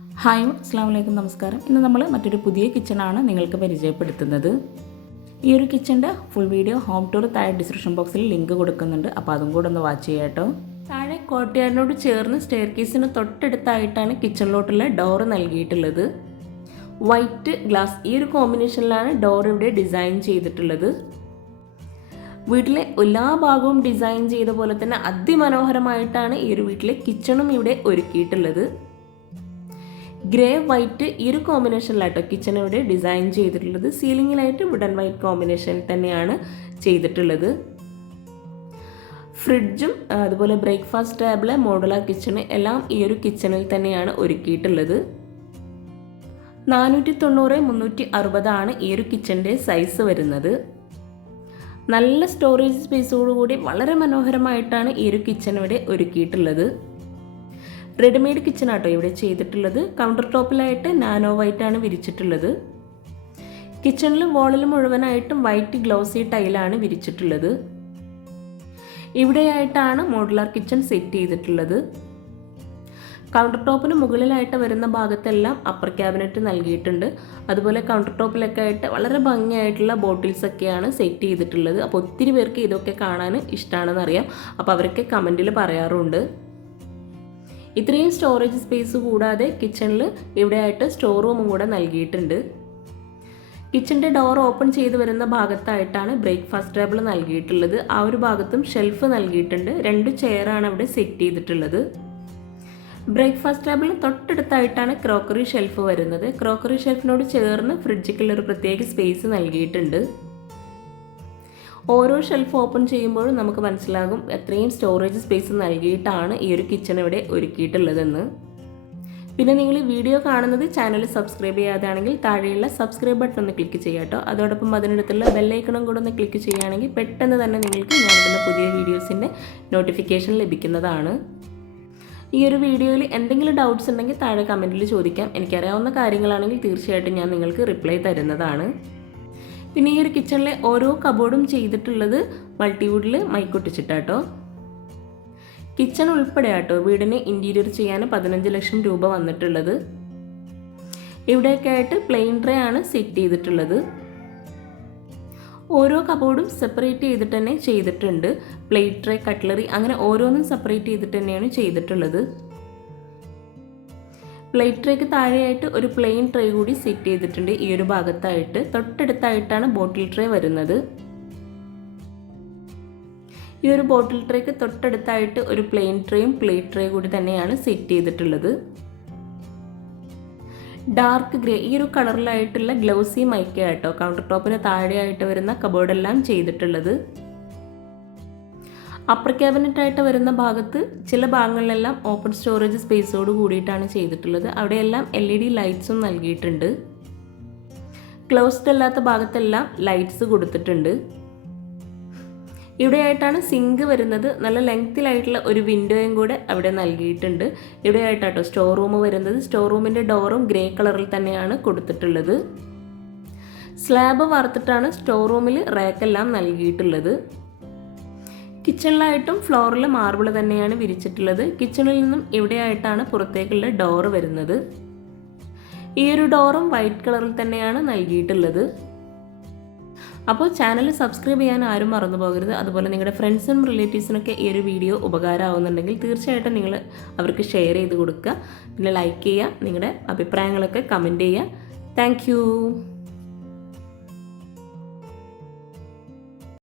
Hi അസ്സാം വലൈക്കും നമസ്കാരം. ഇന്ന് നമ്മൾ മറ്റൊരു പുതിയ കിച്ചണാണ് നിങ്ങൾക്ക് പരിചയപ്പെടുത്തുന്നത്. ഈ ഒരു കിച്ചന്റെ ഫുൾ വീഡിയോ ഹോം ടൂർ താഴെ ഡിസ്ക്രിപ്ഷൻ ബോക്സിൽ ലിങ്ക് കൊടുക്കുന്നുണ്ട്. അപ്പോൾ അതും കൂടെ ഒന്ന് വാച്ച് ചെയ്യാം കേട്ടോ. താഴെ കോട്ടയാടിനോട് ചേർന്ന് സ്റ്റെയർ കേസിന് തൊട്ടടുത്തായിട്ടാണ് കിച്ചണിലോട്ടുള്ള ഡോർ നൽകിയിട്ടുള്ളത്. വൈറ്റ് ഗ്ലാസ് ഈ ഒരു കോമ്പിനേഷനിലാണ് ഡോർ ഇവിടെ ഡിസൈൻ ചെയ്തിട്ടുള്ളത്. വീട്ടിലെ എല്ലാ ഭാഗവും ഡിസൈൻ ചെയ്ത പോലെ തന്നെ അതിമനോഹരമായിട്ടാണ് ഈ ഒരു വീട്ടിലെ കിച്ചണും ഇവിടെ ഒരുക്കിയിട്ടുള്ളത്. ഗ്രേ വൈറ്റ് ഈ ഒരു കോമ്പിനേഷനിലാട്ടോ കിച്ചൺ ഇവിടെ ഡിസൈൻ ചെയ്തിട്ടുള്ളത്. സീലിങ്ങിലായിട്ട് വുഡൻ വൈറ്റ് കോമ്പിനേഷൻ തന്നെയാണ് ചെയ്തിട്ടുള്ളത്. ഫ്രിഡ്ജും അതുപോലെ ബ്രേക്ക്ഫാസ്റ്റ് ടേബിൾ മോഡുലാർ കിച്ചണ് എല്ലാം ഈ ഒരു കിച്ചണിൽ തന്നെയാണ് ഒരുക്കിയിട്ടുള്ളത്. നാനൂറ്റി തൊണ്ണൂറ് മുന്നൂറ്റി അറുപതാണ് ഈ ഒരു കിച്ചന്റെ സൈസ് വരുന്നത്. നല്ല സ്റ്റോറേജ് സ്പേസോടുകൂടി വളരെ മനോഹരമായിട്ടാണ് ഈ ഒരു കിച്ചൺ ഇവിടെ ഒരുക്കിയിട്ടുള്ളത്. റെഡിമെയ്ഡ് കിച്ചൺ ആട്ടോ ഇവിടെ ചെയ്തിട്ടുള്ളത്. കൗണ്ടർ ടോപ്പിലായിട്ട് നാനോ വൈറ്റ് ആണ് വിരിച്ചിട്ടുള്ളത്. കിച്ചണിലും വോളിലും മുഴുവനായിട്ടും വൈറ്റ് ഗ്ലൗസി ടൈലാണ് വിരിച്ചിട്ടുള്ളത്. ഇവിടെയായിട്ടാണ് മോഡുലാർ കിച്ചൺ സെറ്റ് ചെയ്തിട്ടുള്ളത്. കൗണ്ടർ ടോപ്പിന് മുകളിലായിട്ട് വരുന്ന ഭാഗത്തെല്ലാം അപ്പർ ക്യാബിനറ്റ് നൽകിയിട്ടുണ്ട്. അതുപോലെ കൗണ്ടർ ടോപ്പിലൊക്കെ ആയിട്ട് വളരെ ഭംഗിയായിട്ടുള്ള ബോട്ടിൽസ് ഒക്കെയാണ് സെറ്റ് ചെയ്തിട്ടുള്ളത്. അപ്പോൾ ഒത്തിരി പേർക്ക് ഇതൊക്കെ കാണാൻ ഇഷ്ടമാണെന്ന് അറിയാം അപ്പോൾ അവരൊക്കെ കമന്റിൽ പറയാറുണ്ട്. ഇത്രയും സ്റ്റോറേജ് സ്പേസ് കൂടാതെ കിച്ചണിൽ ഇവിടെയായിട്ട് സ്റ്റോർ റൂമും കൂടെ നൽകിയിട്ടുണ്ട്. കിച്ചന്റെ ഡോർ ഓപ്പൺ ചെയ്ത് വരുന്ന ഭാഗത്തായിട്ടാണ് ബ്രേക്ക്ഫാസ്റ്റ് ടേബിൾ നൽകിയിട്ടുള്ളത്. ആ ഒരു ഭാഗത്തും ഷെൽഫ് നൽകിയിട്ടുണ്ട്. രണ്ട് ചെയറാണ് അവിടെ സെറ്റ് ചെയ്തിട്ടുള്ളത്. ബ്രേക്ക്ഫാസ്റ്റ് ടേബിളിന് തൊട്ടടുത്തായിട്ടാണ് ക്രോക്കറി ഷെൽഫ് വരുന്നത്. ക്രോക്കറി ഷെൽഫിനോട് ചേർന്ന് ഫ്രിഡ്ജിക്കുള്ള ഒരു പ്രത്യേക സ്പേസ് നൽകിയിട്ടുണ്ട്. ഓരോ ഷെൽഫ് ഓപ്പൺ ചെയ്യുമ്പോഴും നമുക്ക് മനസ്സിലാകും എത്രയും സ്റ്റോറേജ് സ്പേസ് നൽകിയിട്ടാണ് ഈ ഒരു കിച്ചൺ ഇവിടെ ഒരുക്കിയിട്ടുള്ളതെന്ന്. പിന്നെ നിങ്ങൾ ഈ വീഡിയോ കാണുന്നത് ചാനൽ സബ്സ്ക്രൈബ് ചെയ്യാതാണെങ്കിൽ താഴെയുള്ള സബ്സ്ക്രൈബ് ബട്ടൺ ഒന്ന് ക്ലിക്ക് ചെയ്യാം കേട്ടോ അതോടൊപ്പം അതിനടുത്തുള്ള ബെല്ലൈക്കണും കൂടെ ഒന്ന് ക്ലിക്ക് ചെയ്യുകയാണെങ്കിൽ പെട്ടെന്ന് തന്നെ നിങ്ങൾക്ക് ഞാനിടുന്ന പുതിയ വീഡിയോസിന്റെ നോട്ടിഫിക്കേഷൻ ലഭിക്കുന്നതാണ്. ഈ ഒരു വീഡിയോയിൽ എന്തെങ്കിലും ഡൗട്ട്സ് ഉണ്ടെങ്കിൽ താഴെ കമന്റിൽ ചോദിക്കാം. എനിക്കറിയാവുന്ന കാര്യങ്ങളാണെങ്കിൽ തീർച്ചയായിട്ടും ഞാൻ നിങ്ങൾക്ക് റിപ്ലൈ തരുന്നതാണ്. പിന്നെ ഈ ഒരു കിച്ചണിലെ ഓരോ കബോർഡും ചെയ്തിട്ടുള്ളത് മൾട്ടിവുഡിൽ മൈക്കൊട്ടിച്ചിട്ടാട്ടോ. കിച്ചൺ ഉൾപ്പെടെ ആട്ടോ വീടിന് ഇന്റീരിയർ ചെയ്യാൻ പതിനഞ്ച് ലക്ഷം രൂപ വന്നിട്ടുള്ളത്. ഇവിടെയൊക്കെ ആയിട്ട് പ്ലെയിൻ ട്രേ ആണ് സെറ്റ് ചെയ്തിട്ടുള്ളത്. ഓരോ കബോർഡും സെപ്പറേറ്റ് ചെയ്തിട്ട് തന്നെ ചെയ്തിട്ടുണ്ട്. പ്ലേറ്റ് ട്രേ കട്ട്ലറി അങ്ങനെ ഓരോന്നും സെപ്പറേറ്റ് ചെയ്തിട്ട് തന്നെയാണ് ചെയ്തിട്ടുള്ളത്. പ്ലേറ്റ് ട്രേക്ക് താഴെയായിട്ട് ഒരു പ്ലെയിൻ ട്രേ കൂടി സെറ്റ് ചെയ്തിട്ടുണ്ട്. ഈ ഒരു ഭാഗത്തായിട്ട്. തൊട്ടടുത്തായിട്ടാണ് ബോട്ടിൽ ട്രേ വരുന്നത്. ഈ ഒരു ബോട്ടിൽ ട്രേക്ക് തൊട്ടടുത്തായിട്ട് ഒരു പ്ലെയിൻ ട്രേയും പ്ലേറ്റ് ട്രേ കൂടി തന്നെയാണ് സെറ്റ് ചെയ്തിട്ടുള്ളത്. ഡാർക്ക് ഗ്രേ ഈ ഒരു കളറിലായിട്ടുള്ള ഗ്ലൗസി മൈക്കയാട്ടോ കൗണ്ടർ ടോപ്പിന് താഴെയായിട്ട് വരുന്ന കബോർഡെല്ലാം ചെയ്തിട്ടുള്ളത്. അപ്പർ ക്യാബിനറ്റ് ആയിട്ട് വരുന്ന ഭാഗത്ത് ചില ഭാഗങ്ങളിലെല്ലാം ഓപ്പൺ സ്റ്റോറേജ് സ്പേസോട് കൂടിയിട്ടാണ് ചെയ്തിട്ടുള്ളത്. അവിടെയെല്ലാം എൽ ഇ ഡി ലൈറ്റ്സും നൽകിയിട്ടുണ്ട്. ക്ലോസ്ഡ് അല്ലാത്ത ഭാഗത്തെല്ലാം ലൈറ്റ്സ് കൊടുത്തിട്ടുണ്ട്. ഇവിടെയായിട്ടാണ് സിങ്ക് വരുന്നത്. നല്ല ലെങ്തിലായിട്ടുള്ള ഒരു വിൻഡോയും കൂടെ അവിടെ നൽകിയിട്ടുണ്ട്. ഇവിടെയായിട്ടാട്ടോ സ്റ്റോർ റൂം വരുന്നത്. സ്റ്റോർ റൂമിന്റെ ഡോറും ഗ്രേ കളറിൽ തന്നെയാണ് കൊടുത്തിട്ടുള്ളത്. സ്ലാബ് വാർത്തിട്ടാണ് സ്റ്റോർ റൂമിൽ റാക്കെല്ലാം നൽകിയിട്ടുള്ളത്. കിച്ചണിലായിട്ടും ഫ്ലോറിൽ മാർബിൾ തന്നെയാണ് വിരിച്ചിട്ടുള്ളത്. കിച്ചണിൽ നിന്നും ഇവിടെയായിട്ടാണ് പുറത്തേക്കുള്ള ഡോർ വരുന്നത്? ഈ ഒരു ഡോറും വൈറ്റ് കളറിൽ തന്നെയാണ് നൽകിയിട്ടുള്ളത്. അപ്പോൾ ചാനൽ സബ്സ്ക്രൈബ് ചെയ്യാൻ ആരും മറന്നു പോകരുത്. അതുപോലെ നിങ്ങളുടെ ഫ്രണ്ട്സിനും റിലേറ്റീവ്സിനൊക്കെ ഈ ഒരു വീഡിയോ ഉപകാരമാവുന്നുണ്ടെങ്കിൽ തീർച്ചയായിട്ടും നിങ്ങൾ അവർക്ക് ഷെയർ ചെയ്ത് കൊടുക്കുക. പിന്നെ ലൈക്ക് ചെയ്യുക നിങ്ങളുടെ അഭിപ്രായങ്ങളൊക്കെ കമന്റ് ചെയ്യുക. താങ്ക്